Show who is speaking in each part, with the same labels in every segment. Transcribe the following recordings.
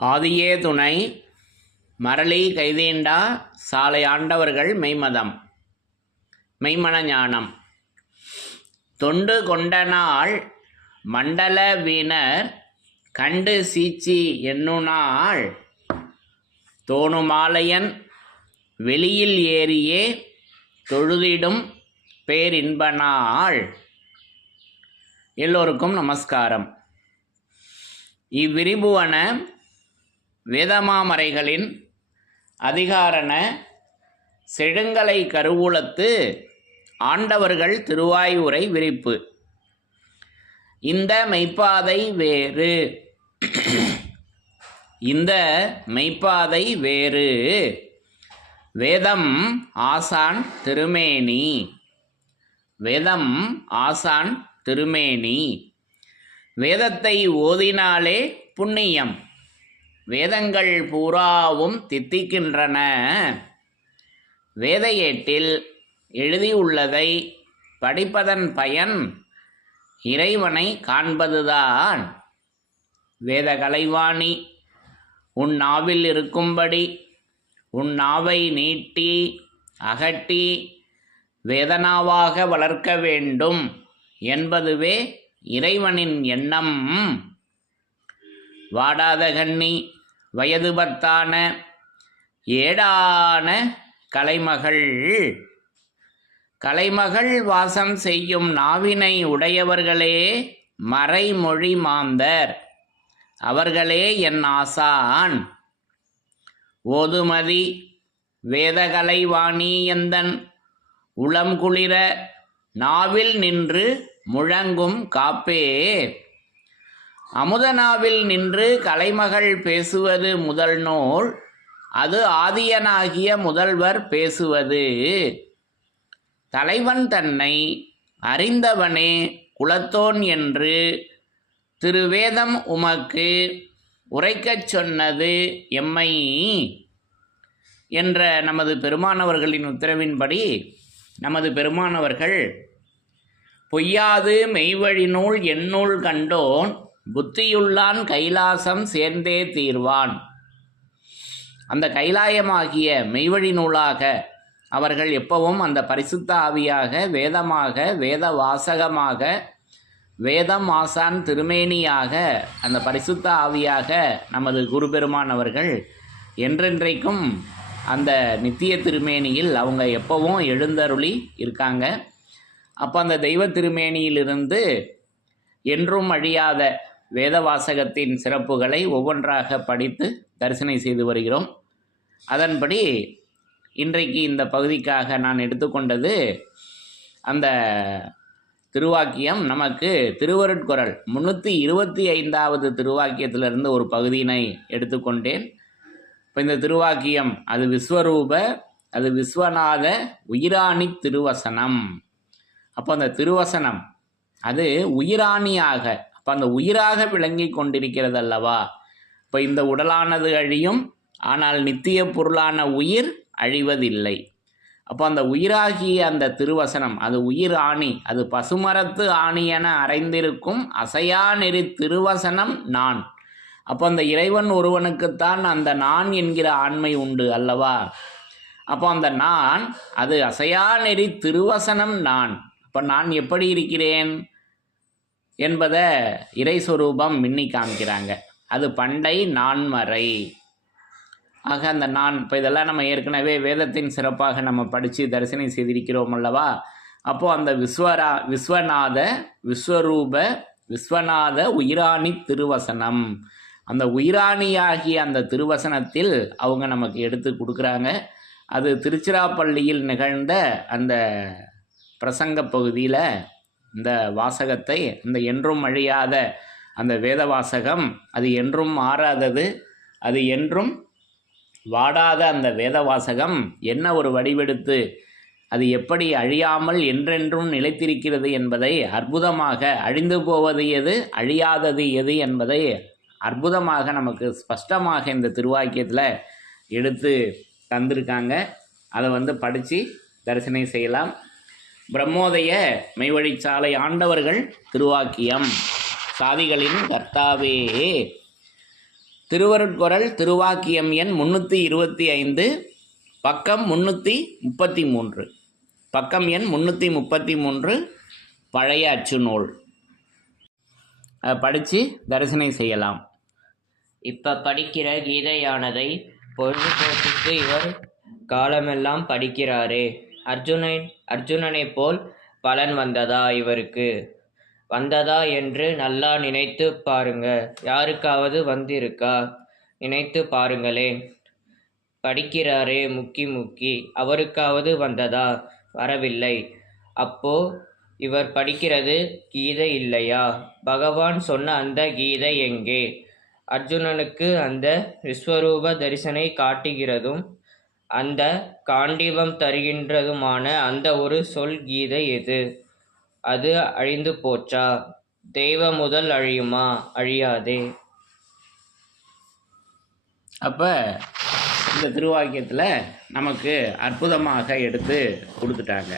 Speaker 1: ஆதியே துணை மரளி கைதீண்டா சாலை ஆண்டவர்கள் மெய்மதம் மெய்மன ஞானம். தொண்டு கொண்ட நாள் மண்டல வீணர் கண்டு சீச்சி என்னுநாள். தோணுமாலையன் வெளியில் ஏறியே தொழுதிடும் பேரின்ப நாள். எல்லோருக்கும் நமஸ்காரம். இவ்விரிபுவன வேதமாமறைகளின் அதிகாரண செழுங்கலை கருவூலத்து ஆண்டவர்கள் திருவாயூரை விரிப்பு. இந்த மெய்ப்பாதை வேறு. இந்த மெய்ப்பாதை வேறு. வேதம் ஆசான் திருமேனி. வேதம் ஆசான் திருமேனி. வேதத்தை ஓதினாலே புண்ணியம். வேதங்கள் பூராவும் தித்திக்கின்றன. வேத ஏட்டில் எழுதியுள்ளதை படிப்பதன் பயன் இறைவனை காண்பதுதான். வேத கலைவாணி உன் நாவில் இருக்கும்படி உன் நாவை நீட்டி அகட்டி வேதனாவாக வளர்க்க வேண்டும் என்பதுவே இறைவனின் எண்ணம். வாடாத கண்ணி வயது பத்தான ஏடான கலைமகள். கலைமகள் வாசம் செய்யும் நாவினை உடையவர்களே மறைமொழி மாந்தர். அவர்களே என் ஆசான். ஓதுமதி வேதகலை வாணி எந்தன். உளம் குளிர நாவில் நின்று முழங்கும் காப்பே அமுதனாவில் நின்று கலைமகள் பேசுவது முதல் நூல் அது ஆதியனாகிய முதல்வர் பேசுவது. தலைவன் தன்னை அறிந்தவனே குலத்தோன் என்று திருவேதம் உமக்கு உரைக்கச் சொன்னது எம்மை என்ற நமது பெருமானவர்களின் உத்தரவின்படி நமது பெருமானவர்கள் பொய்யாது மெய்வழி நூல் எந்நூல் கண்டோன் புத்தியுள்ளான் கைலாசம் சேர்ந்தே தீர்வான். அந்த கைலாயமாகிய மெய்வழி நூலாக அவர்கள் எப்பவும் அந்த பரிசுத்த ஆவியாக வேதமாக வேத வாசகமாக வேதம் ஆசான் திருமேனியாக அந்த பரிசுத்த ஆவியாக நமது குருபெருமான் அவர்கள் என்றென்றைக்கும் அந்த நித்திய திருமேனியில் அவங்க எப்பவும் எழுந்தருளி இருக்காங்க. அப்போ அந்த தெய்வ திருமேனியிலிருந்து என்றும் அழியாத வேதவாசகத்தின் சிறப்புகளை ஒவ்வொன்றாக படித்து தரிசனை செய்து வருகிறோம். அதன்படி இன்றைக்கு இந்த பகுதிக்காக நான் எடுத்துக்கொண்டது அந்த திருவாக்கியம். நமக்கு திருவருட்குரல் முந்நூற்றி இருபத்தி ஐந்தாவது திருவாக்கியத்திலிருந்து ஒரு பகுதியினை எடுத்துக்கொண்டேன். இப்போ இந்த திருவாக்கியம் அது விஸ்வரூப அது விஸ்வநாத உயிராணி திருவசனம். அப்போ அந்த திருவசனம் அது உயிராணியாக அப்போ அந்த உயிராக விளங்கி கொண்டிருக்கிறது அல்லவா இப்போ இந்த உடலானது அழியும் ஆனால் நித்திய பொருளான உயிர் அழிவதில்லை. அப்போ அந்த உயிராகிய அந்த திருவசனம் அது உயிர் ஆணி அது பசுமரத்து ஆணி என அறைந்திருக்கும் அசையா நெறி திருவசனம் நான். அப்போ அந்த இறைவன் ஒருவனுக்குத்தான் அந்த நான் என்கிற ஆண்மை உண்டு அல்லவா? அப்போ அந்த நான் அது அசையா நெறி திருவசனம் நான். அப்போ நான் எப்படி இருக்கிறேன்? என்பதை இறைஸ்வரூபம் மின்னி காமிக்கிறாங்க. அது பண்டை நான்மறை. ஆக அந்த நான் இப்போ இதெல்லாம் நம்ம ஏற்கனவே வேதத்தின் சிறப்பாக நம்ம படித்து தரிசனை செய்திருக்கிறோம் அல்லவா? அப்போது அந்த விஸ்வரா விஸ்வநாத விஸ்வரூப விஸ்வநாத உயிராணி திருவசனம். அந்த உயிராணியாகிய அந்த திருவசனத்தில் அவங்க நமக்கு எடுத்து கொடுக்குறாங்க. அது திருச்சிராப்பள்ளியில் நிகழ்ந்த அந்த பிரசங்க பகுதியில் இந்த வாசகத்தை இந்த என்றும் அழியாத அந்த வேத வாசகம் அது என்றும் மாறாதது அது என்றும் வாடாத அந்த வேத வாசகம் என்ன ஒரு வடிவெடுத்து அது எப்படி அழியாமல் என்றென்றும் நிலைத்திருக்கிறது என்பதை அற்புதமாக அழிந்து போவது எது அழியாதது எது என்பதை அற்புதமாக நமக்கு ஸ்பஷ்டமாக இந்த திருவாக்கியத்தில் எடுத்து தந்திருக்காங்க. அதை வந்து படித்து தரிசனம் செய்யலாம். பிரம்மோதய மெய்வழிச்சாலை ஆண்டவர்கள் திருவாக்கியம். சாதிகளின் கர்த்தாவே. திருவருட்குரல் திருவாக்கியம் எண் முந்நூற்றி இருபத்தி ஐந்து பக்கம் முந்நூற்றி முப்பத்தி மூன்று. பக்கம் எண் முந்நூற்றி முப்பத்தி மூன்று பழைய அச்சு நூல். அதை படித்து தரிசனை செய்யலாம்.
Speaker 2: இப்போ படிக்கிற கீதையானதை பொழுதுபோக்குக்கு இவர் காலமெல்லாம் படிக்கிறாரே. அர்ஜுனன் அர்ஜுனனைப் போல் பலன் வந்ததா இவருக்கு? வந்ததா என்று நல்லா நினைத்து பாருங்க. யாருக்காவது வந்திருக்கா? நினைத்து பாருங்களேன். படிக்கிறாரே முக்கி முக்கி. அவருக்காவது வந்ததா? வரவில்லை. அப்போ இவர் படிக்கிறது கீதை இல்லையா? பகவான் சொன்ன அந்த கீதை எங்கே? அர்ஜுனனுக்கு அந்த விஸ்வரூப தரிசனை காட்டுகிறதும் அந்த காண்டீபம் தருகின்றதுமான அந்த ஒரு சொல் கீதை எது? அது அழிந்து போச்சா? தெய்வ முதல் அழியுமா? அழியாதே.
Speaker 1: அப்போ இந்த திருவாக்கியத்தில் நமக்கு அற்புதமாக எடுத்து கொடுத்துட்டாங்க.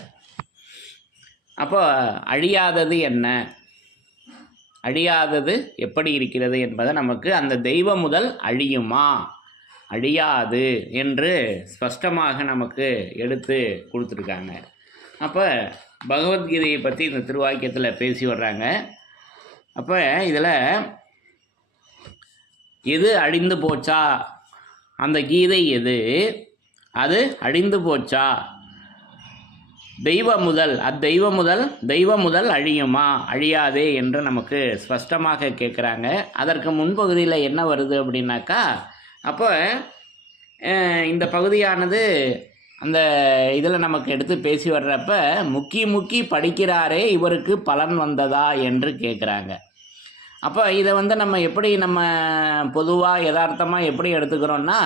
Speaker 1: அப்போ அழியாதது என்ன? அழியாதது எப்படி இருக்கிறது என்பதை நமக்கு அந்த தெய்வம் முதல் அழியுமா? அழியாது என்று ஸ்பஷ்டமாக நமக்கு எடுத்து கொடுத்துருக்காங்க. அப்போ பகவத்கீதையை பற்றி இந்த திருவாக்கியத்தில் பேசி வர்றாங்க. அப்போ இதில் எது அழிந்து போச்சா? அந்த கீதை எது? அது அழிந்து போச்சா? தெய்வ முதல் அத்தெய்வ முதல் தெய்வ முதல் அழியுமா? அழியாதே என்று நமக்கு ஸ்பஷ்டமாக கேட்குறாங்க அதற்கு முன்பகுதியில் என்ன வருது அப்படின்னாக்கா அப்போ இந்த பகுதியானது அந்த இதில் நமக்கு எடுத்து பேசி வர்றப்ப முக்கி முக்கி படிக்கிறாரே இவருக்கு பலன் வந்ததா என்று கேட்குறாங்க. அப்போ இதை வந்து நம்ம எப்படி நம்ம பொதுவாக யதார்த்தமாக எப்படி எடுத்துக்கிறோன்னா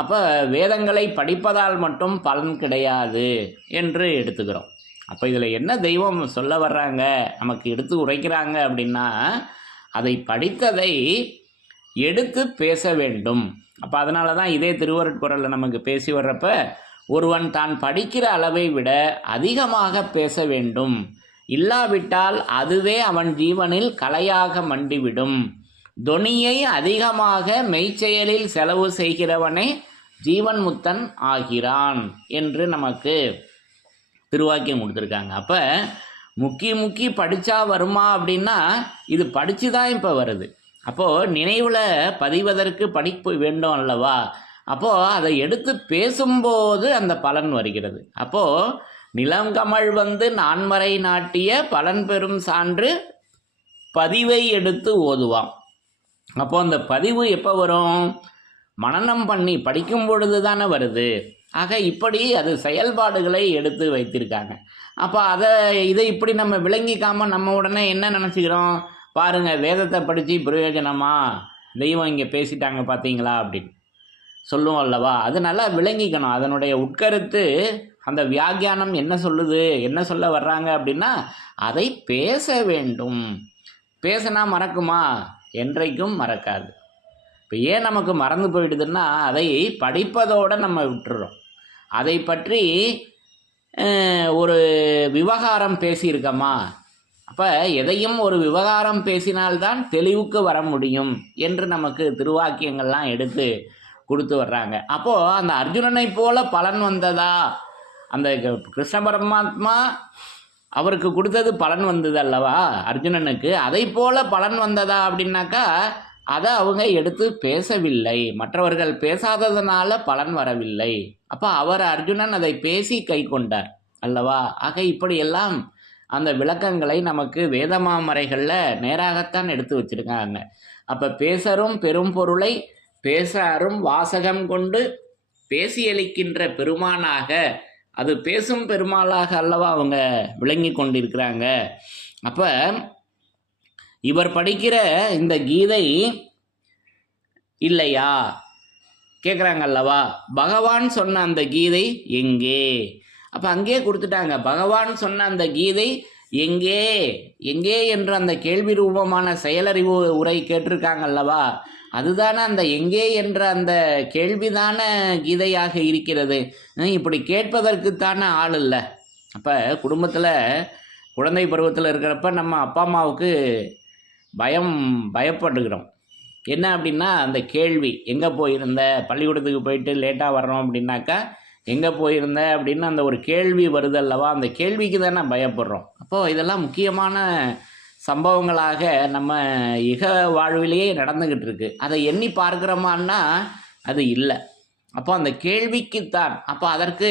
Speaker 1: அப்போ வேதங்களை படிப்பதால் மட்டும் பலன் கிடையாது என்று எடுத்துக்கிறோம். அப்போ இதில் என்ன தெய்வம் சொல்ல வர்றாங்க நமக்கு எடுத்து உரைக்கிறாங்க அப்படின்னா அதை படித்ததை எடுத்து பேச வேண்டும். அப்போ அதனால தான் இதே திருவருட்குரலில் நமக்கு பேசி வர்றப்ப ஒருவன் தான் படிக்கிற அளவை விட அதிகமாக பேச வேண்டும். இல்லாவிட்டால் அதுவே அவன் ஜீவனில் கலையாக மண்டிவிடும். தொனியை அதிகமாக மெய்ச்செயலில் செலவு செய்கிறவனே ஜீவன் முத்தன் ஆகிறான் என்று நமக்கு திருவாக்கியம் கொடுத்துருக்காங்க. அப்போ முக்கி முக்கி படித்தா வருமா அப்படின்னா இது படித்து தான் இப்போ வருது. அப்போது நினைவில் பதிவதற்கு படிப்பு வேண்டும் அல்லவா? அப்போது அதை எடுத்து பேசும்போது அந்த பலன் வருகிறது. அப்போது நிலங்கமழ் வந்து நான்மறை நாட்டிய பலன் பெறும் சான்று பதிவை எடுத்து ஓதுவாம். அப்போ அந்த பதிவு எப்போ வரும்? மனநம் பண்ணி படிக்கும் பொழுது தானே வருது. ஆக இப்படி அது செயல்பாடுகளை எடுத்து வைத்திருக்காங்க. அப்போ அதை இதை இப்படி நம்ம விளங்கிக்காமல் நம்ம உடனே என்ன நினச்சிக்கிறோம்? பாருங்கள் வேதத்தை படித்து பிரயோஜனமா? தெய்வம் இங்கே பேசிட்டாங்க பார்த்தீங்களா அப்படின்னு. சொல்லுவோம் அல்லவா? அது நல்லா விளங்கிக்கணும். அதனுடைய உட்கருத்து அந்த வியாக்கியானம் என்ன சொல்லுது என்ன சொல்ல வர்றாங்க அப்படின்னா அதை பேச வேண்டும். பேசினா மறக்குமா? என்றைக்கும் மறக்காது. இப்போ ஏன் நமக்கு மறந்து போயிடுதுன்னா அதை படிப்பதோடு நம்ம விட்டுறோம். அதை பற்றி ஒரு விவகாரம் பேசியிருக்கோமா? அப்போ எதையும் ஒரு விவகாரம் பேசினால்தான் தெளிவுக்கு வர முடியும் என்று நமக்கு திருவாக்கியங்கள்லாம் எடுத்து கொடுத்து வர்றாங்க. அப்போது அந்த அர்ஜுனனை போல பலன் வந்ததா? அந்த கிருஷ்ண பரமாத்மா அவருக்கு கொடுத்தது பலன் வந்தது அல்லவா அர்ஜுனனுக்கு அதை போல பலன் வந்ததா அப்படின்னாக்கா அதை அவங்க எடுத்து பேசவில்லை. மற்றவர்கள் பேசாததுனால பலன் வரவில்லை. அப்போ அவர் அர்ஜுனன் அதை பேசி கை கொண்டார் அல்லவா? ஆக இப்படியெல்லாம் அந்த விளக்கங்களை நமக்கு வேதமாமறைகளில் நேராகத்தான் எடுத்து வச்சிருக்காங்க. அப்போ பேசரும் பெரும் பொருளை பேசாரும் வாசகம் கொண்டு பேசியளிக்கின்ற பெருமானாக அது பேசும் பெருமாளாக அல்லவா அவங்க விளங்கி கொண்டிருக்கிறாங்க. அப்போ இவர் படிக்கிற இந்த கீதை இல்லையா? கேட்குறாங்க அல்லவா? பகவான் சொன்ன அந்த கீதை எங்கே? அப்போ அங்கேயே கொடுத்துட்டாங்க. பகவான் சொன்ன அந்த கீதை எங்கே? எங்கே என்று அந்த கேள்வி ரூபமான செயலறிவு உரை கேட்டிருக்காங்க அல்லவா? அதுதானே அந்த எங்கே என்ற அந்த கேள்விதான கீதையாக இருக்கிறது. இப்படி கேட்பதற்குத்தானே ஆள் இல்லை. அப்போ குடும்பத்தில் குழந்தை பருவத்தில் இருக்கிறப்ப நம்ம அப்பா அம்மாவுக்கு பயம் பயப்படுகிறோம் என்ன அப்படின்னா அந்த கேள்வி எங்கே போயிருந்த? பள்ளிக்கூடத்துக்கு போயிட்டு லேட்டாக வர்றோம் அப்படின்னாக்கா எங்கே போயிருந்த அப்படின்னு அந்த ஒரு கேள்வி வருது அல்லவா? அந்த கேள்விக்கு தானே பயப்படுறோம். அப்போது இதெல்லாம் முக்கியமான சம்பவங்களாக நம்ம இக வாழ்விலேயே நடந்துக்கிட்டு இருக்கு. அதை எண்ணி பார்க்குறோமான்னா அது இல்லை. அப்போ அந்த கேள்விக்குத்தான். அப்போ அதற்கு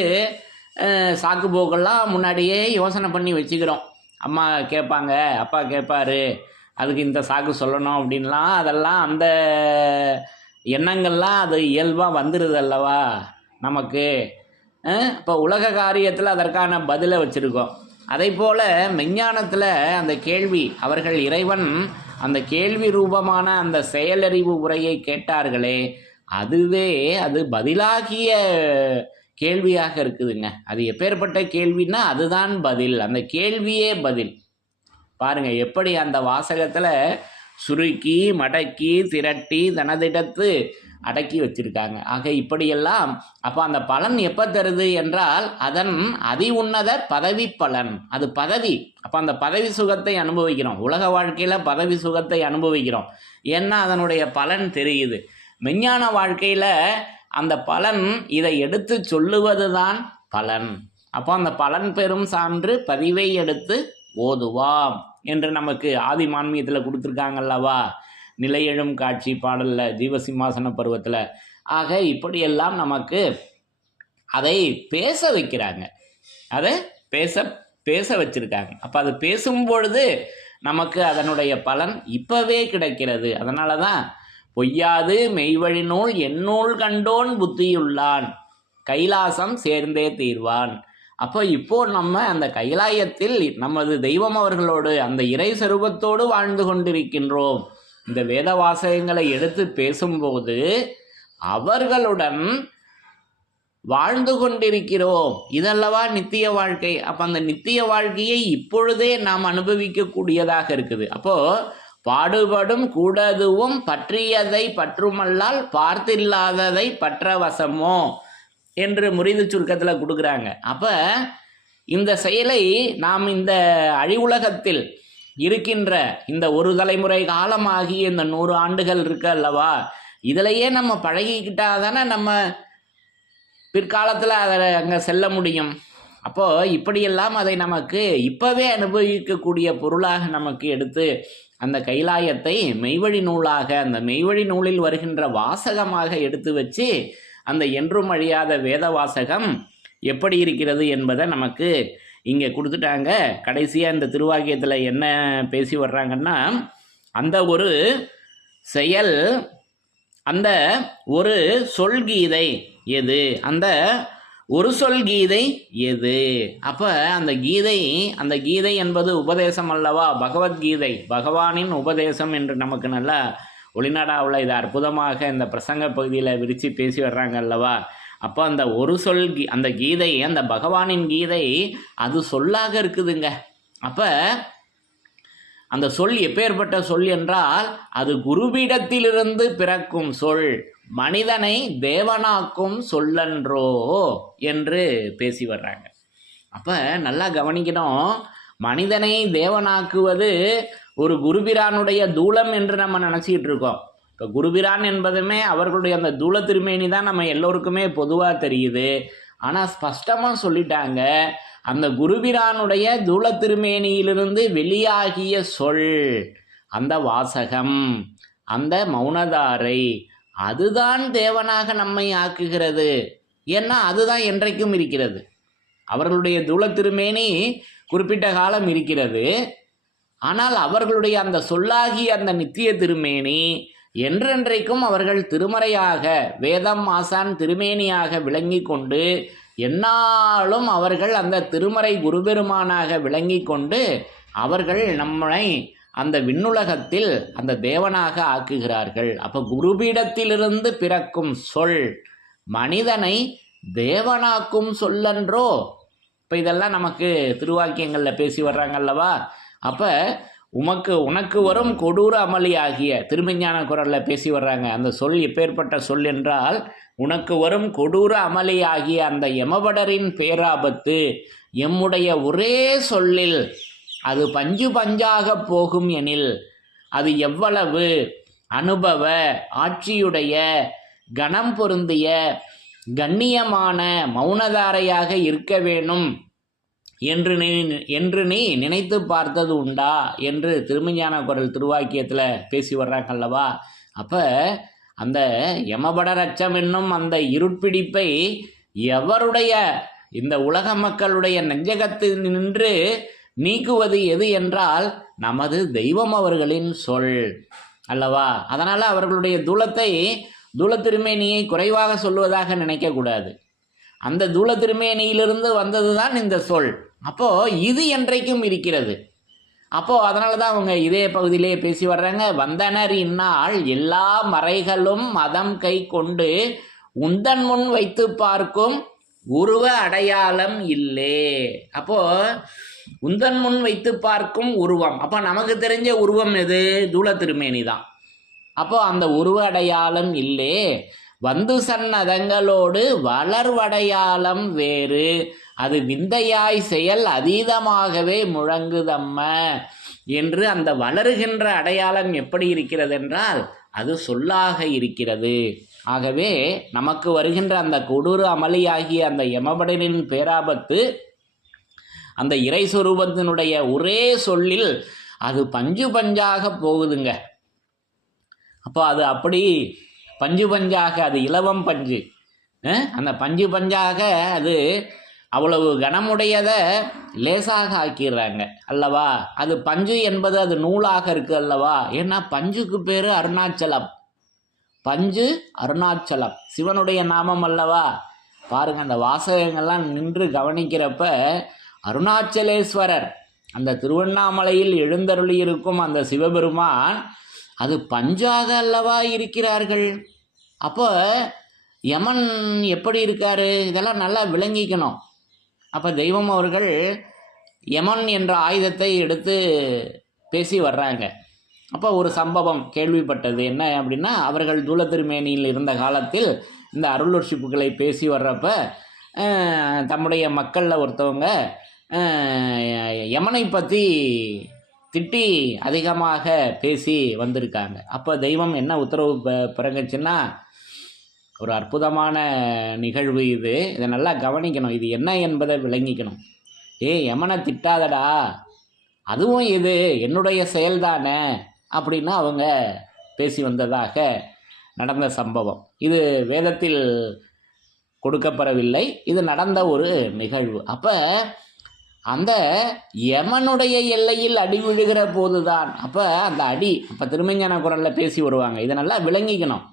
Speaker 1: சாக்கு போக்கெல்லாம் முன்னாடியே யோசனை பண்ணி வச்சுக்கிறோம். அம்மா கேட்பாங்க அப்பா கேட்பாரு அதுக்கு இந்த சாக்கு சொல்லணும் அப்படின்லாம். அதெல்லாம் அந்த எண்ணங்கள்லாம் அது இயல்பாக வந்துடுது அல்லவா? நமக்கு இப்போ உலக காரியத்தில் அதற்கான பதிலை வச்சுருக்கோம். அதே போல் மெஞ்ஞானத்தில் அந்த கேள்வி அவர்கள் இறைவன் அந்த கேள்வி ரூபமான அந்த செயலறிவு உரையை கேட்டார்களே அதுவே அது பதிலாகிய கேள்வியாக இருக்குதுங்க. அது எப்பேற்பட்ட கேள்வின்னா அதுதான் பதில். அந்த கேள்வியே பதில். பாருங்க எப்படி அந்த வாசகத்தில் சுருக்கி மடக்கி திரட்டி தனதிடத்து அடக்கி வச்சிருக்காங்க. ஆக இப்படியெல்லாம் அப்போ அந்த பலன் எப்போ தருது என்றால் அதன் அதி உன்னத பதவி பலன். அது பதவி. அப்போ அந்த பதவி சுகத்தை அனுபவிக்கிறோம். உலக வாழ்க்கையில் பதவி சுகத்தை அனுபவிக்கிறோம். ஏன்னா அதனுடைய பலன் தெரியுது. விஞ்ஞான வாழ்க்கையில் அந்த பலன் இதை எடுத்து சொல்லுவது தான் பலன். அப்போ அந்த பலன் பெறும் சான்று பதிவை எடுத்து ஓதுவாம் என்று நமக்கு ஆதி மான்மியத்தில் கொடுத்துருக்காங்கல்லவா நிலையெழும் காட்சி பாடலில் ஜீவசிம்மாசன பருவத்தில். ஆக இப்படியெல்லாம் நமக்கு அதை பேச வைக்கிறாங்க. அதை பேச பேச வச்சிருக்காங்க. அப்போ அது பேசும்பொழுது நமக்கு அதனுடைய பலன் இப்போவே கிடைக்கிறது. அதனால தான் பொய்யாது மெய்வழி நூல் என்னூல் கண்டோன் புத்தியுள்ளான். கைலாசம் சேர்ந்தே தீர்வான். அப்போ இப்போ நம்ம அந்த கைலாயத்தில் நமது தெய்வம் அவர்களோடு அந்த இறை சருபத்தோடு வாழ்ந்து கொண்டிருக்கின்றோம். இந்த வேத வாசகங்களை எடுத்து பேசும்போது அவர்களுடன் வாழ்ந்து கொண்டிருக்கிறோம். இதல்லவா நித்திய வாழ்க்கை? அப்போ அந்த நித்திய வாழ்க்கையை இப்பொழுதே நாம் அனுபவிக்கக்கூடியதாக இருக்குது. அப்போ பாடுபடும் கூடதுவும் பற்றியதை பற்றுமல்லால் பார்த்தில்லாததை பற்ற வசமோ என்று முறிந்து சுருக்கத்தில் கொடுக்குறாங்க. அப்போ இந்த செயலை நாம் இந்த அழிவுலகத்தில் இருக்கின்ற இந்த ஒரு தலைமுறை காலமாகி இந்த நூறு ஆண்டுகள் இருக்கு அல்லவா? இதிலையே நம்ம பழகிக்கிட்டா தானே நம்ம பிற்காலத்தில் அதை அங்கே செல்ல முடியும். அப்போது இப்படியெல்லாம் அதை நமக்கு இப்போவே அனுபவிக்கக்கூடிய பொருளாக நமக்கு எடுத்து அந்த கைலாயத்தை மெய்வழி நூலாக அந்த மெய்வழி நூலில் வருகின்ற வாசகமாக எடுத்து வச்சு அந்த என்றும் அழியாத வேத வாசகம் எப்படி இருக்கிறது என்பதை நமக்கு இங்கே கொடுத்துட்டாங்க. கடைசியாக இந்த திருவாக்கியத்தில் என்ன பேசி வர்றாங்கன்னா அந்த ஒரு செயல் அந்த ஒரு சொல்கீதை எது? அந்த ஒரு சொல் கீதை எது? அப்போ அந்த கீதை அந்த கீதை என்பது உபதேசம் அல்லவா? பகவத்கீதை பகவானின் உபதேசம் என்று நமக்கு நல்லா ஒளிநாடாவில் இது அற்புதமாக இந்த பிரசங்க பகுதியில் விரித்து பேசி வர்றாங்க அல்லவா? அப்போ அந்த ஒரு சொல் கீ அந்த கீதை அந்த பகவானின் கீதை அது சொல்லாக இருக்குதுங்க. அப்போ அந்த சொல் எப்பேற்பட்ட சொல் என்றால் அது குருபீடத்திலிருந்து பிறக்கும் சொல் மனிதனை தேவனாக்கும் சொல்லன்றோ என்று பேசி வர்றாங்க. அப்போ நல்லா கவனிக்கணும் மனிதனை தேவனாக்குவது ஒரு குருபிரானுடைய தூளம் என்று நம்ம நினச்சிக்கிட்டு இருக்கோம். இப்போ குருபிரான் என்பதுமே அவர்களுடைய அந்த தூள திருமேனி தான் நம்ம எல்லோருக்குமே பொதுவாக தெரியுது. ஆனால் ஸ்பஷ்டமாக சொல்லிட்டாங்க அந்த குருபிரானுடைய தூள திருமேனியிலிருந்து வெளியாகிய சொல் அந்த வாசகம் அந்த மௌனதாரை அதுதான் தேவனாக நம்மை ஆக்குகிறது. ஏன்னா அதுதான் என்றைக்கும் இருக்கிறது. அவர்களுடைய தூள திருமேனி குறிப்பிட்ட காலம் இருக்கிறது. ஆனால் அவர்களுடைய அந்த சொல்லாகிய அந்த நித்திய திருமேனி என்றென்றைக்கும் அவர்கள் திருமறையாக வேதம் ஆசான் திருமேனியாக விளங்கி கொண்டு என்னாலும் அவர்கள் அந்த திருமறை குருபெருமானாக விளங்கி கொண்டு அவர்கள் நம்மை அந்த விண்ணுலகத்தில் அந்த தேவனாக ஆக்குகிறார்கள். அப்போ குருபீடத்திலிருந்து பிறக்கும் சொல் மனிதனை தேவனாக்கும் சொல்லன்றோ? இப்போ இதெல்லாம் நமக்கு திருவாக்கியங்களில் பேசி வர்றாங்கல்லவா? அப்போ உமக்கு உனக்கு வரும் கொடூர அமளி ஆகிய திருமஞான குரலில் பேசி வர்றாங்க. அந்த சொல் எப்பேற்பட்ட சொல் என்றால் உனக்கு வரும் கொடூர அமளி ஆகிய அந்த யமபடரின் பேராபத்து எம்முடைய ஒரே சொல்லில் அது பஞ்சு பஞ்சாக போகும் எனில் அது எவ்வளவு அனுபவ ஆட்சியுடைய கணம் பொருந்திய கண்ணியமான மௌனதாரையாக இருக்க வேணும் என்று என்று நீ நினைத்து பார்த்தது உண்டா? என்று திருமஞான குரல் திருவாக்கியத்தில் பேசி வர்றாங்கல்லவா? அப்போ அந்த யமபட ரச்சம் என்னும் அந்த இருட்பிடிப்பை எவருடைய இந்த உலக மக்களுடைய நெஞ்சகத்தில் நின்று நீக்குவது எது என்றால் நமது தெய்வம் அவர்களின் சொல். அல்லவா? அதனால் அவர்களுடைய தூலத்தை தூல திருமேனியை குறைவாக சொல்வதாக நினைக்கக்கூடாது. அந்த தூல திருமேனியிலிருந்து வந்தது தான் இந்த சொல். அப்போ இது என்றைக்கும் இருக்கிறது. அப்போ அதனால தான் அவங்க இதே பகுதியிலே பேசி வர்றாங்க. வந்தனர் இந்நாள் எல்லா மறைகளும் மதம் கை கொண்டு உந்தன் முன் வைத்து பார்க்கும் உருவ அடையாளம் இல்லே. அப்போ உந்தன் முன் வைத்து பார்க்கும் உருவம். அப்போ நமக்கு தெரிஞ்ச உருவம் எது? தூள திருமேனி தான். அப்போ அந்த உருவ அடையாளம் இல்லே. வந்து சன்னதங்களோடு வளர்வடையாளம் வேறு. அது விந்தையாய் செயல் அதீதமாகவே முழங்குதம்ம என்று அந்த வளருகின்ற அடையாளம் எப்படி இருக்கிறது என்றால் அது சொல்லாக இருக்கிறது. ஆகவே நமக்கு வருகின்ற அந்த கொடூர அமளியாகிய அந்த யமபடனின் பேராபத்து அந்த இறை சொரூபத்தினுடைய ஒரே சொல்லில் அது பஞ்சு பஞ்சாக போகுதுங்க. அப்போ அது அப்படி பஞ்சு பஞ்சாக அது இலவம் பஞ்சு. அந்த பஞ்சு பஞ்சாக அது அவ்வளவு கனமுடையதை லேசாக ஆக்கிடுறாங்க. அல்லவா? அது பஞ்சு என்பது அது நூலாக இருக்குது அல்லவா? ஏன்னா பஞ்சுக்கு பேர் அருணாச்சலம். பஞ்சு அருணாச்சலம். சிவனுடைய நாமம் அல்லவா? பாருங்க அந்த வாசகங்கள்லாம் நின்று கவனிக்கிறப்ப அருணாச்சலேஸ்வரர் அந்த திருவண்ணாமலையில் எழுந்தருளி இருக்கும் அந்த சிவபெருமான் அது பஞ்சாக அல்லவா இருக்கிறார்கள்? அப்போ யமன் எப்படி இருக்காரு? இதெல்லாம் நல்லா விளங்கிக்கணும். அப்போ தெய்வம் அவர்கள் யமன் என்ற ஆயுதத்தை எடுத்து பேசி வர்றாங்க. அப்போ ஒரு சம்பவம் கேள்விப்பட்டது. என்ன அப்படின்னா அவர்கள் தூளத்திருமேனியில் இருந்த காலத்தில் இந்த அருள்வர்ஷிப்புகளை பேசி வர்றப்ப தம்முடைய மக்களில் ஒருத்தவங்க யமனை பற்றி திட்டி அதிகமாக பேசி வந்திருக்காங்க. அப்போ தெய்வம் என்ன உத்தரவு ப- பிறங்குச்சுன்னா ஒரு அற்புதமான நிகழ்வு இது. இதை நல்லா கவனிக்கணும். இது என்ன என்பதை விளங்கிக்கணும். ஏ யமனை திட்டாதடா. அதுவும் இது. என்னுடைய செயல்தானே அப்படின்னு அவங்க பேசி வந்ததாக நடந்த சம்பவம். இது வேதத்தில் கொடுக்கப்படவில்லை. இது நடந்த ஒரு நிகழ்வு. அப்போ அந்த யமனுடைய எல்லையில் அடி விழுகிற போதுதான். அப்போ அந்த அடி அப்போ திருமஞான குரலில் பேசி வருவாங்க. இதை நல்லா விளங்கிக்கணும்.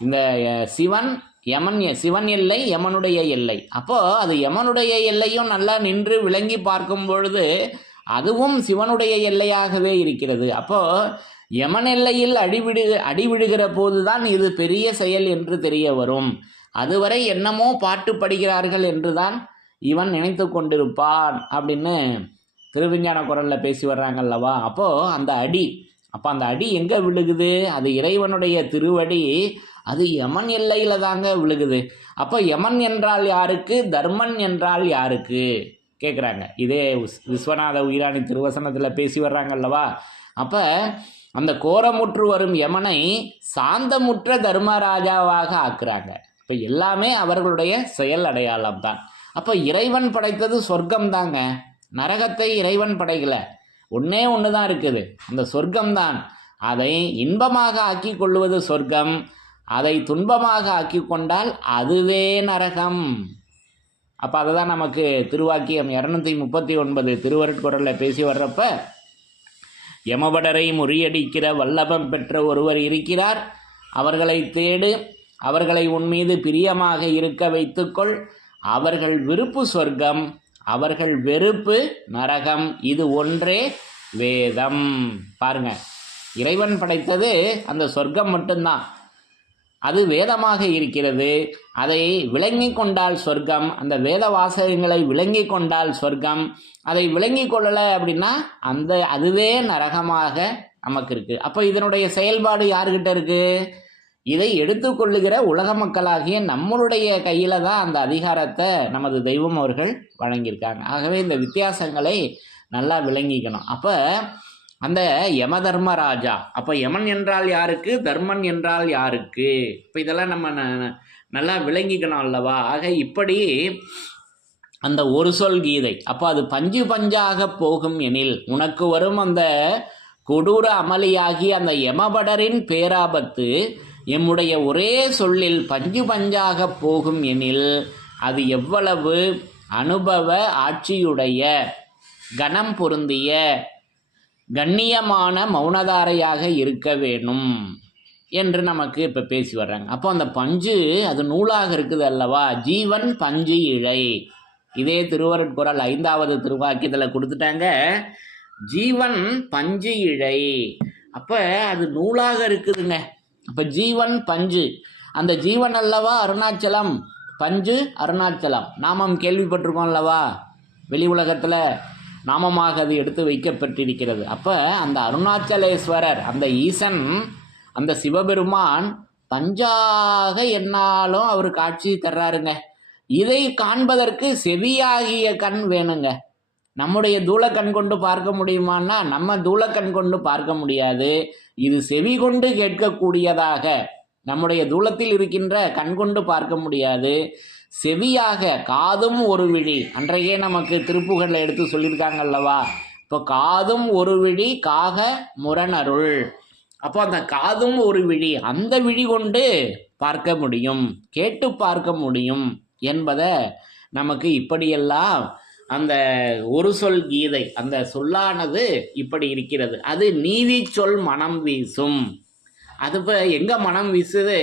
Speaker 1: இந்த சிவன் யமன் எ- சிவன் எல்லை யமனுடைய எல்லை. அப்போது அது யமனுடைய எல்லையும் நல்லா நின்று விளங்கி பார்க்கும் பொழுது அதுவும் சிவனுடைய எல்லையாகவே இருக்கிறது. அப்போ யமன் எல்லையில் அடிவிடு அடிவிடுகிற போதுதான் இது பெரிய செயல் என்று தெரிய வரும். அதுவரை என்னமோ பாட்டு படுகிறார்கள் என்றுதான் இவன் நினைத்து கொண்டிருப்பான் அப்படின்னு திருவிஞ்ஞான குரலில் பேசி வர்றாங்கல்லவா? அப்போது அந்த அடி அப்போ அந்த அடி எங்கே விழுகுது? அது இறைவனுடைய திருவடி அது யமன் எல்லையில் தாங்க விழுகுது. அப்போ யமன் என்றால் யாருக்கு? தர்மன் என்றால் யாருக்கு? கேட்குறாங்க இதே விஸ்- விஸ்வநாத உயிராணி திருவசனத்தில் பேசி வர்றாங்கல்லவா? அப்போ அந்த கோரமுற்று வரும் யமனை சாந்தமுற்ற தர்மராஜாவாக ஆக்குறாங்க. இப்போ எல்லாமே அவர்களுடைய செயல் அடையாளம் தான். அப்போ இறைவன் படைத்தது சொர்க்கம் தாங்க. நரகத்தை இறைவன் படைக்கலை. ஒன்றே ஒன்று தான் இருக்குது. அந்த சொர்க்கம் தான் அதை இன்பமாக ஆக்கி கொள்வது சொர்க்கம். அதை துன்பமாக ஆக்கி கொண்டால் அதுவே நரகம். அப்போ அதை தான் நமக்கு திருவாக்கியம் இரநூத்தி முப்பத்தி ஒன்பது திருவருட்குரலில் பேசி வர்றப்ப யமபடரை முறியடிக்கிற வல்லபம் பெற்ற ஒருவர் இருக்கிறார். அவர்களை தேடு. அவர்களை உன் மீது பிரியமாக இருக்க வைத்துக்கொள். அவர்கள் விருப்பு சொர்க்கம். அவர்கள் வெறுப்பு நரகம். இது ஒன்றே வேதம். பாருங்க. இறைவன் படைத்தது அந்த சொர்க்கம் மட்டும்தான். அது வேதமாக இருக்கிறது. அதை விளங்கி கொண்டால் சொர்க்கம். அந்த வேத வாசகங்களை விளங்கி கொண்டால் சொர்க்கம். அதை விளங்கி கொள்ளலை அப்படின்னா அந்த அதுவே நரகமாக நமக்கு இருக்கு. அப்போ இதனுடைய செயல்பாடு யாருக்கிட்ட இருக்கு? இதை எடுத்துக்கொள்ளுகிற உலக மக்களாகிய நம்மளுடைய கையில் தான் அந்த அதிகாரத்தை நமது தெய்வம் அவர்கள் வழங்கியிருக்காங்க. ஆகவே இந்த வித்தியாசங்களை நல்லா விளங்கிக்கணும். அப்போ அந்த யம தர்மராஜா அப்போ யமன் என்றால் யாருக்கு? தர்மன் என்றால் யாருக்கு? இப்போ இதெல்லாம் நம்ம ந- நல்லா விளங்கிக்கணும் அல்லவா? ஆக இப்படி அந்த ஒரு சொல் கீதை. அப்போ அது பஞ்சு பஞ்சாக போகும் எனில் உனக்கு வரும் அந்த கொடூர அமளியாகி அந்த யமபடரின் பேராபத்து எம்முடைய ஒரே சொல்லில் பஞ்சு பஞ்சாக போகும் எனில் அது எவ்வளவு? அனுபவ ஆட்சியுடைய கணம் பொருந்திய கண்ணியமான மௌனதாரையாக இருக்க வேணும் என்று நமக்கு இப்போ பேசி வர்றாங்க. அப்போ அந்த பஞ்சு அது நூலாக இருக்குது அல்லவா? ஜீவன் பஞ்சு இழை. இதே திருவருட்குறள் ஐந்தாவது திருவாக்கியத்தில் கொடுத்துட்டாங்க. ஜீவன் பஞ்சு இழை. அப்போ அது நூலாக இருக்குதுங்க. அப்போ ஜீவன் பஞ்சு. அந்த ஜீவன் அல்லவா? அருணாச்சலம். பஞ்சு அருணாச்சலம். நாமம் கேள்விப்பட்டிருக்கோம் அல்லவா? வெளி உலகத்தில். நாமமாக அது எடுத்து வைக்கப்பட்டிருக்கிறது. அப்போ அந்த அருணாச்சலேஸ்வரர் அந்த ஈசன் அந்த சிவபெருமான் பஞ்சாக என்னாலும் அவர் காட்சி தர்றாருங்க. இதை காண்பதற்கு செவியாகிய கண் வேணுங்க. நம்முடைய தூளக்கண் கொண்டு பார்க்க முடியுமான்னா நம்ம தூளக்கண் கொண்டு பார்க்க முடியாது. இது செவி கொண்டு கேட்கக்கூடியதாக. நம்முடைய தூளத்தில் இருக்கின்ற கண் கொண்டு பார்க்க முடியாது. செவியாக காதும் ஒரு விழி. அன்றையே நமக்கு திருப்புகளில் எடுத்து சொல்லியிருக்காங்க அல்லவா? இப்போ காதும் ஒரு விழி காக முரணருள். அப்போ அந்த காதும் ஒரு விழி அந்த விழி கொண்டு பார்க்க முடியும் கேட்டு பார்க்க முடியும் என்பதை நமக்கு இப்படியெல்லாம் அந்த ஒரு சொல் கீதை அந்த சொல்லானது இப்படி இருக்கிறது. அது நீதி சொல் மனம் வீசும். அது இப்போ எங்கே மனம் வீசுது?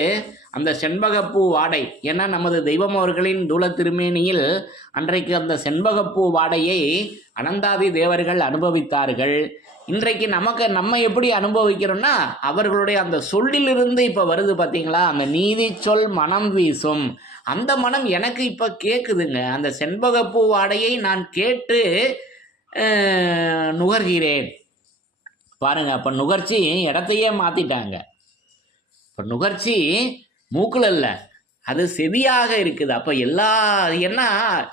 Speaker 1: அந்த செண்பகப்பூ வாடை ஏன்னா நமது தெய்வம் அவர்களின் தூள திருமேனியில் அன்றைக்கு அந்த செண்பகப்பூ வாடையை அனந்தாதி தேவர்கள் அனுபவித்தார்கள். இன்றைக்கு நமக்கு நம்ம எப்படி அனுபவிக்கிறோம்னா அவர்களுடைய அந்த சொல்லிலிருந்து இப்போ வருது பார்த்தீங்களா அந்த நீதி சொல் மனம் வீசும். அந்த மனம் எனக்கு இப்போ கேட்குதுங்க அந்த செண்பகப்பூ வாடையை நான் கேட்டு நுகர்கிறேன். பாருங்க அப்போ நுகர்ச்சி இடத்தையே மாற்றிட்டாங்க இப்போ நுகர்ச்சி மூக்கில் இல்லை. அது செவியாக இருக்குது. அப்போ எல்லா ஏன்னா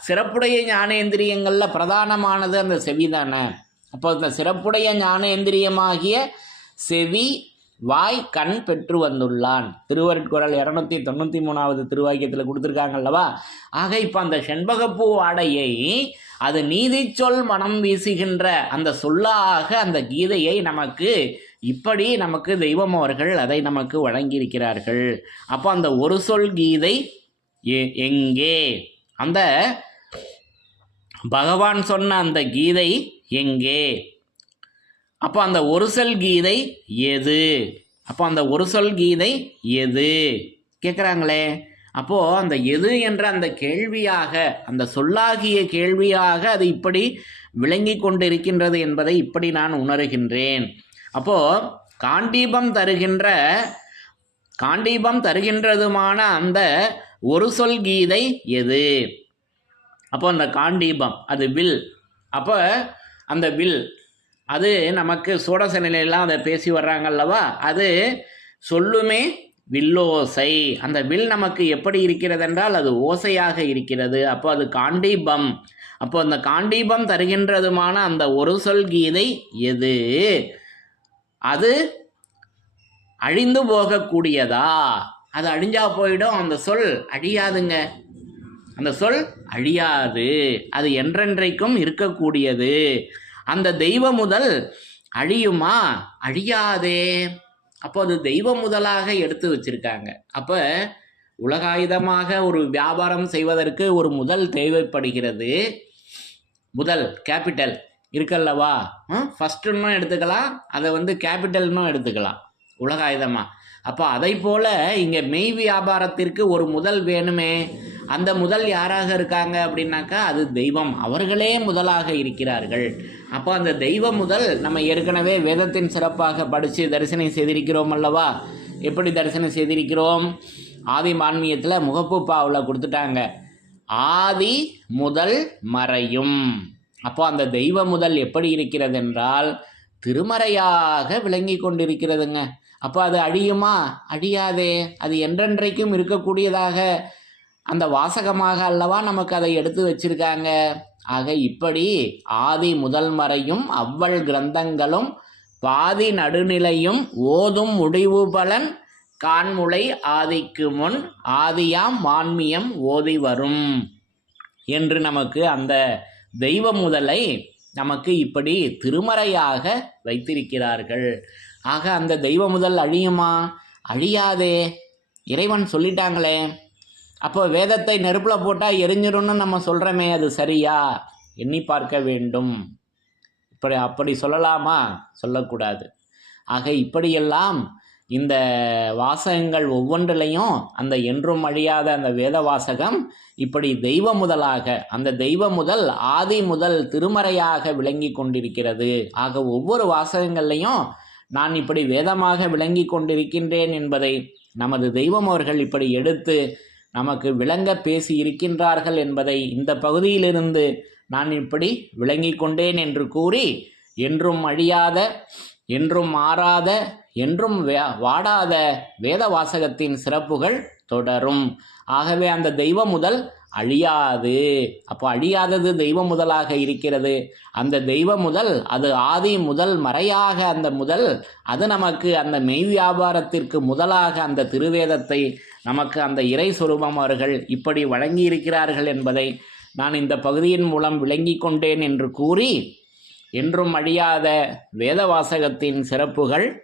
Speaker 1: சிறப்புடைய ஞானேந்திரியங்களில் பிரதானமானது அந்த செவி தானே? அப்போ இந்த சிறப்புடைய ஞானேந்திரியமாகிய செவி வாய் கண் பெற்று வந்துள்ளான். திருவருட்குரல் இரநூத்தி தொண்ணூற்றி மூணாவது திருவாக்கியத்தில் கொடுத்துருக்காங்க அல்லவா? ஆக இப்போ அந்த செண்பகப்பூ ஆடையை அது நீதி சொல் மனம் வீசுகின்ற அந்த சொல்லாக அந்த கீதையை நமக்கு இப்படி நமக்கு தெய்வம் அவர்கள் அதை நமக்கு வழங்கியிருக்கிறார்கள். அப்போ அந்த ஒரு சொல் கீதை எ- எங்கே? அந்த பகவான் சொன்ன அந்த கீதை எங்கே? அப்போ அந்த ஒரு சொல் கீதை எது? அப்போ அந்த ஒரு சொல் கீதை எது? கேட்குறாங்களே? அப்போது அந்த எது என்ற அந்த கேள்வியாக அந்த சொல்லாகிய கேள்வியாக அது இப்படி விளங்கி கொண்டிருக்கின்றது என்பதை இப்படி நான் உணர்கின்றேன். அப்போது காண்டீபம் தருகின்ற காண்டீபம் தருகின்றதுமான அந்த ஒரு சொல் கீதை எது? அப்போ அந்த காண்டீபம் அது வில். அப்போ அந்த வில் அது நமக்கு சோடச நிலையெல்லாம் அதை பேசி வர்றாங்க அல்லவா? அது சொல்லுமே வில்லோசை. அந்த வில் நமக்கு எப்படி இருக்கிறது என்றால் அது ஓசையாக இருக்கிறது. அப்போ அது காண்டீபம். அப்போ அந்த காண்டீபம் தருகின்றதுமான அந்த ஒரு சொல் கீதை எது? அது அழிந்து போகக்கூடியதா? அது அழிஞ்சா போயிடும். அந்த சொல் அழியாதுங்க. அந்த சொல் அழியாது. அது என்றென்றைக்கும் இருக்கக்கூடியது. அந்த தெய்வ முதல் அழியுமா? அழியாதே. அப்போ அது தெய்வ முதலாக எடுத்து வச்சிருக்காங்க. அப்போ உலகாயுதமாக ஒரு வியாபாரம் செய்வதற்கு ஒரு முதல் தேவைப்படுகிறது. முதல் கேபிட்டல். இருக்கல்லவா? ஃபஸ்ட்டுன்னும் எடுத்துக்கலாம் அதை வந்து கேபிட்டல்னும் எடுத்துக்கலாம். உலகாயுதமாக அப்போ அதை போல் இங்கே மெய் வியாபாரத்திற்கு ஒரு முதல் வேணுமே. அந்த முதல் யாராக இருக்காங்க அப்படின்னாக்கா அது தெய்வம். அவர்களே முதலாக இருக்கிறார்கள். அப்போ அந்த தெய்வ முதல் நம்ம ஏற்கனவே வேதத்தின் சிறப்பாக படித்து தரிசனம் செய்திருக்கிறோம் அல்லவா? எப்படி தரிசனம் செய்திருக்கிறோம்? ஆதி மான்மியத்தில் முகப்பு பாவில் கொடுத்துட்டாங்க. ஆதி முதல் மறையும். அப்போ அந்த தெய்வ முதல் எப்படி இருக்கிறது என்றால் திருமறையாக விளங்கி கொண்டிருக்கிறதுங்க. அப்போ அது அழியுமா? அழியாதே. அது என்றென்றைக்கும் இருக்கக்கூடியதாக அந்த வாசகமாக அல்லவா நமக்கு அதை எடுத்து வச்சிருக்காங்க. ஆக இப்படி ஆதி முதல் மறையும் அவ்வள் கிரந்தங்களும் பாதி நடுநிலையும் ஓதும் முடிவு பலன் கான்முளை ஆதிக்கு முன் ஆதியாம் மான்மியம் ஓதி வரும். என்று நமக்கு அந்த தெய்வ முதலை நமக்கு இப்படி திருமறையாக வைத்திருக்கிறார்கள். ஆக அந்த தெய்வ முதல் அழியுமா? அழியாதே. இறைவன் சொல்லிட்டாங்களே. அப்போ வேதத்தை நெருப்பில் போட்டால் எரிஞ்சிரும்னு நம்ம சொல்கிறோமே அது சரியா? எண்ணி பார்க்க வேண்டும். இப்படி அப்படி சொல்லலாமா? சொல்லக்கூடாது. ஆக இப்படியெல்லாம் இந்த வாசகங்கள் ஒவ்வொன்றிலையும் அந்த என்றும் அழியாத அந்த வேத வாசகம் இப்படி தெய்வ முதலாக அந்த தெய்வ முதல் ஆதி முதல் திருமறையாக விளங்கி கொண்டிருக்கிறது. ஆக ஒவ்வொரு வாசகங்கள்லையும் நான் இப்படி வேதமாக விளங்கி கொண்டிருக்கின்றேன் என்பதை நமது தெய்வம் அவர்கள் இப்படி எடுத்து நமக்கு விளங்க பேசி இருக்கின்றார்கள் என்பதை இந்த பகுதியிலிருந்து நான் இப்படி விளங்கி கொண்டேன் என்று கூறி என்றும் அழியாத என்றும் மாறாத என்றும் வே- வாடாத வேத வாசகத்தின் சிறப்புகள் தொடரும். ஆகவே அந்த தெய்வ முதல் அழியாது. அப்போ அழியாதது தெய்வ முதலாக இருக்கிறது. அந்த தெய்வ முதல் அது ஆதி முதல் மறையாக அந்த முதல் அது நமக்கு அந்த மெய் வியாபாரத்திற்கு முதலாக அந்த திருவேதத்தை நமக்கு அந்த இறை சுரூபம் அவர்கள் இப்படி வழங்கி இருக்கிறார்கள் என்பதை நான் இந்த பகுதியின் மூலம் விளங்கி கொண்டேன் என்று கூறி என்றும் அழியாத வேத வாசகத்தின் சிறப்புகள்